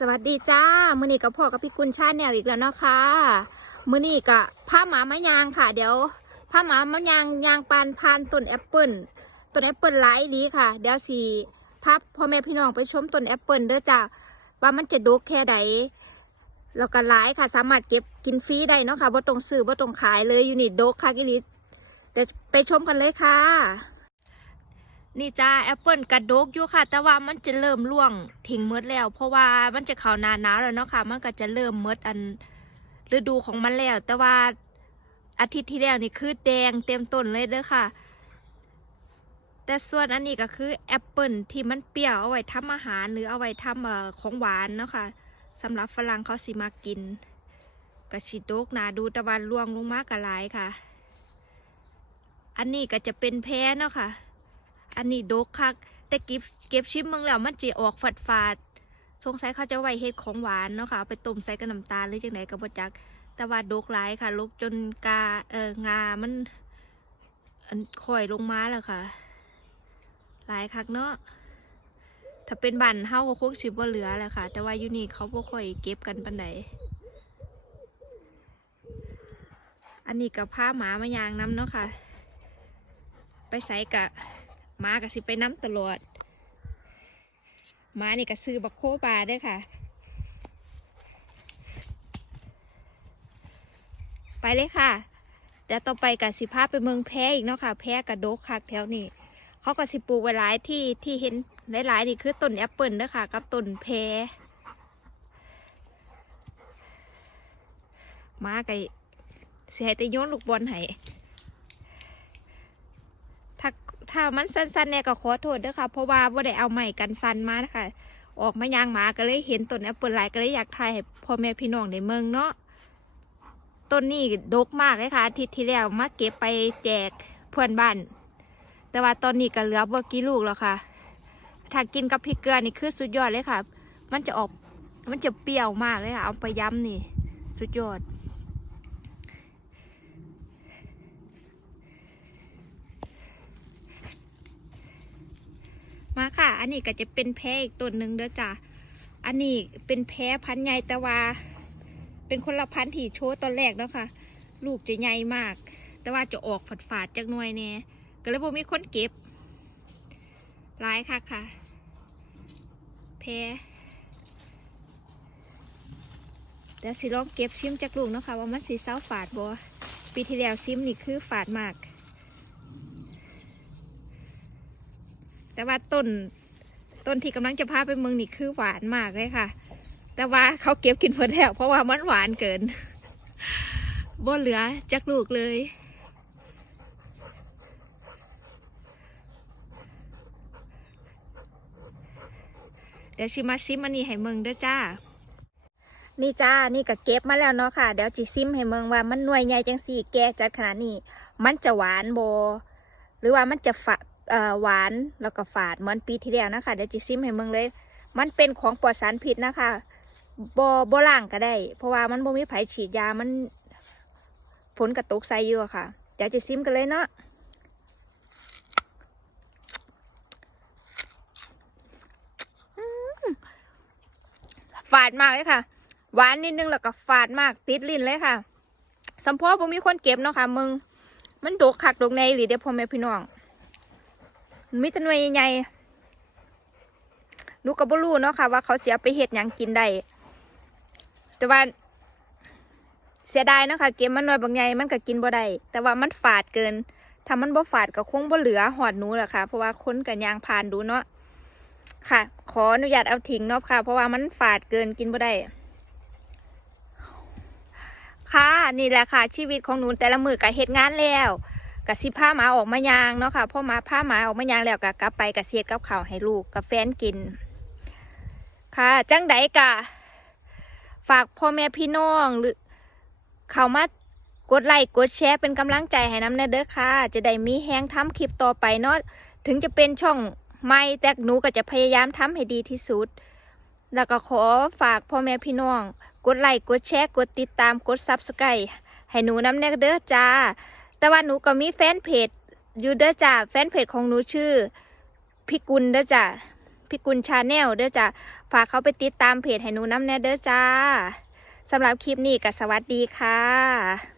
สวัสดีจ้า มื้อนี้กับพ่อกับพี่กุลชาแนวอีกแล้วเนาะค่ะ มื้อนี้กับผ้าหมามายางค่ะ เดี๋ยวผ้าหมามายางยางปานพานต้นแอปเปิลต้นแอปเปิลหลายดีค่ะ เดี๋ยวสิพาพ่อแม่พี่น้องไปชมต้นแอปเปิลเด้อจ้าว่ามันจะดกแค่ใดแล้วก็หลายค่ะ สามารถเก็บกินฟรีได้เนาะค่ะบ่ต้องซื้อบ่ต้องขายเลยอยู่นี่ดกค่ะกิลิเดี๋ยวไปชมกันเลยค่ะ นี่จ้าแอปเปิลกระดกอยู่ค่ะ แต่ว่ามันจะเริ่มร่วงทิ้งหมดแล้ว เพราะว่ามันจะเข้าหนาหนาวแล้วเนาะค่ะ มันก็จะเริ่มหมดอันฤดูของมันแล้ว แต่ว่าอาทิตย์ที่แล้วนี่คือแดงเต็มต้นเลยเด้อค่ะ แต่ส่วนอันนี้ก็คือแอปเปิลที่มันเปรี้ยวเอาไว้ทำอาหารหรือเอาไว้ทำของหวานเนาะค่ะสำหรับฝรั่งเขาสิมากินกระชิดกหนาดูตะวันร่วงลงมากระหลายค่ะ อันนี้ก็จะเป็นแพ้เนาะค่ะ อันนี้ดกคัก แต่เก็บเก็บชิมเมืองแล้วมันจะออกฝาดฝาดสงสัยเขาจะไว้เฮ็ดของหวานเนาะค่ะไปต้มใส่กับน้ำตาลหรือจังไหนก็บ่จัก แต่ว่าดกหลายค่ะลกจนกาเอองามันอันค่อยลงมาแล้วค่ะ หลายคักเนาะถ้าเป็นบันเฮาก็คงสิบ่เหลือแหละค่ะ แต่ว่ายูนี่เขาบ่ค่อยเก็บกันปานใดอันนี้กับผ้าหมามายางน้ำเนาะค่ะ ไปใส่กะห มาก็สิไปน้ำตลอดมานี่ก็ซื้อบักโคบาด้วยค่ะ ไปเลยค่ะเดี๋ยวต่อไปกับสิพาไปเมืองแพอีกเนาะค่ะ แพกระโดกคักแถวนี้เขาก็สิปลูกไว้หลายที่ที่เห็นหลายๆนี่คือต้นแอปเปิลด้อค่ะ กับต้นแพหมาไก่เสียแต่โยนลูกบอลให้ ถ้ามันสั้นๆเนี่ยก็ขอโทษด้อค่ะ เพราะว่าบ่ได้เอาไม้กันสั้นมานะคะออกมายางหมาก็เลยเห็นต้นแอปเปิลหลายก็เลยอยากถ่ายให้พ่อแม่พี่น้องในเมืองเนาะต้นนี้ดกมากเลยค่ะอาทิตย์ที่แล้วมาเก็บไปแจกเพื่อนบ้าน แต่ว่าตอนนี้ก็เหลือบ่กี่ลูกแล้วค่ะ ถ้ากินกับพริกเกลือนี่คือสุดยอดเลยค่ะ มันจะออกมันจะเปรี้ยวมากเลยค่ะ เอาไปย้ำนี่ สุดยอด มาค่ะ อั นนี้ก็จะเป็นแพอีกต้นหนึ่งเด้อจ้ะ อันนี้เป็นแพพันธุ์ใหญ่แต่ว่า เป็นคนละพันธุ์ที่โชว์ตอนแรกเนาะค่ะ ลูกจะใหญ่มาก แต่ว่าจะออกฝาดๆจากหน่วยแน่ก็เลยบ่มีคนเก็บหลายค่ะค่ะ แพะเดี๋ยวสิลองเก็บชิมจากลูกเนาะค่ะว่ามันสีเศร้าฝาดบ่ปีที่แล้วซิมนี่คือฝาดมาก แต่ว่าต้น ต้นที่กำลังจะพาไปเมืองนี่คือหวานมากเลยค่ะ แต่ว่าเขาเก็บกินเพิ่นแล้วเพราะว่ามันหวานเกินบ่เหลือจักลูกเลยเดี๋ยวชิมาชิมอันนี้ให้เมืองเด้อจ้า นี่จ้า นี่ก็เก็บมาแล้วเนาะค่ะ เดี๋ยวจิซิมให้เมืองว่ามันหน่วยใหญ่จังสี่แก่จัดขนาดนี้ มันจะหวานโบ หรือว่ามันจะฝา หวานแล้วก็ฝาดเหมือนปีที่แล้วนะคะเดี๋ยวจิซิมให้เมืองเลย มันเป็นของปลอดสารพิษนะคะบอบล่างก็ได้ เพราะว่ามันบ่มีไผฉีดยามันผลกระตุกใส่อยู่ค่ะเดี๋ยวจะซิมกันเลยเนาะฝาดมากเลยค่ะ หวานนิดนึงแล้วก็ฝาดมากติดลิ้นเลยค่ะสัมพอผมมีคนเก็บเนาะค่ะมึง มันดกคักดกในหรือเดี๋ยวพ่อแม่พี่น้อง มีแตหน่วยใหญ่ๆนูก็บ่รู้เนาะค่ะ ว่าเขาเสียไปเห็ดหยังกินได้แต่ว่าเสียดายเนาะค่ะเก็บมันหน่วยบางใหญ่มันก็กินบ่ได้แต่ว่ามันฝาดเกินถ้ามันบ่ฝาดก็คงบ่เหลือหอดหนูแหละค่ะ เพราะว่าคนกันยางผ่านดูเนาะค่ะ ขออนุญาตเอาทิ้งเนาะค่ะ เพราะว่ามันฝาดเกินกินบ่ได้ค่ะนี่แหละค่ะ ชีวิตของหนูแต่ละมือกับเหตุงานแล้ว กับสิผ้าหมาออกมายางเนาะค่ะพ่อหมาผ้าหมาออกมายางแล้วกับกลับไปกับเสียดกับข้าวให้ลูกกับแฟนกิน ค่ะ จังไดกะ ฝากพ่อแม่พี่น้องหรือเข้ามากดไลค์กดแชร์เป็นกำลังใจให้น้ำเนเด้อค่ะ จะได้มีแฮงทำคลิปต่อไปเนาะถึงจะเป็นช่องไม่แต่หนูก็จะพยายามทำให้ดีที่สุด แล้วก็ขอฝากพ่อแม่พี่น้อง กดไลค์กดแชร์กดติดตามกดซับสไครต์ให้หนูน้ำเนเด้อจ้า แต่ว่าหนูก็มีแฟนเพจอยู่เด้อจ้าแฟนเพจของหนูชื่อพิกุลเด้อจ้าพิกุลชาแนลเด้อจ้าฝากเขาไปติดตามเพจให้หนูน้ำแน่เด้อจ้าสำหรับคลิปนี้ก็สวัสดีค่ะ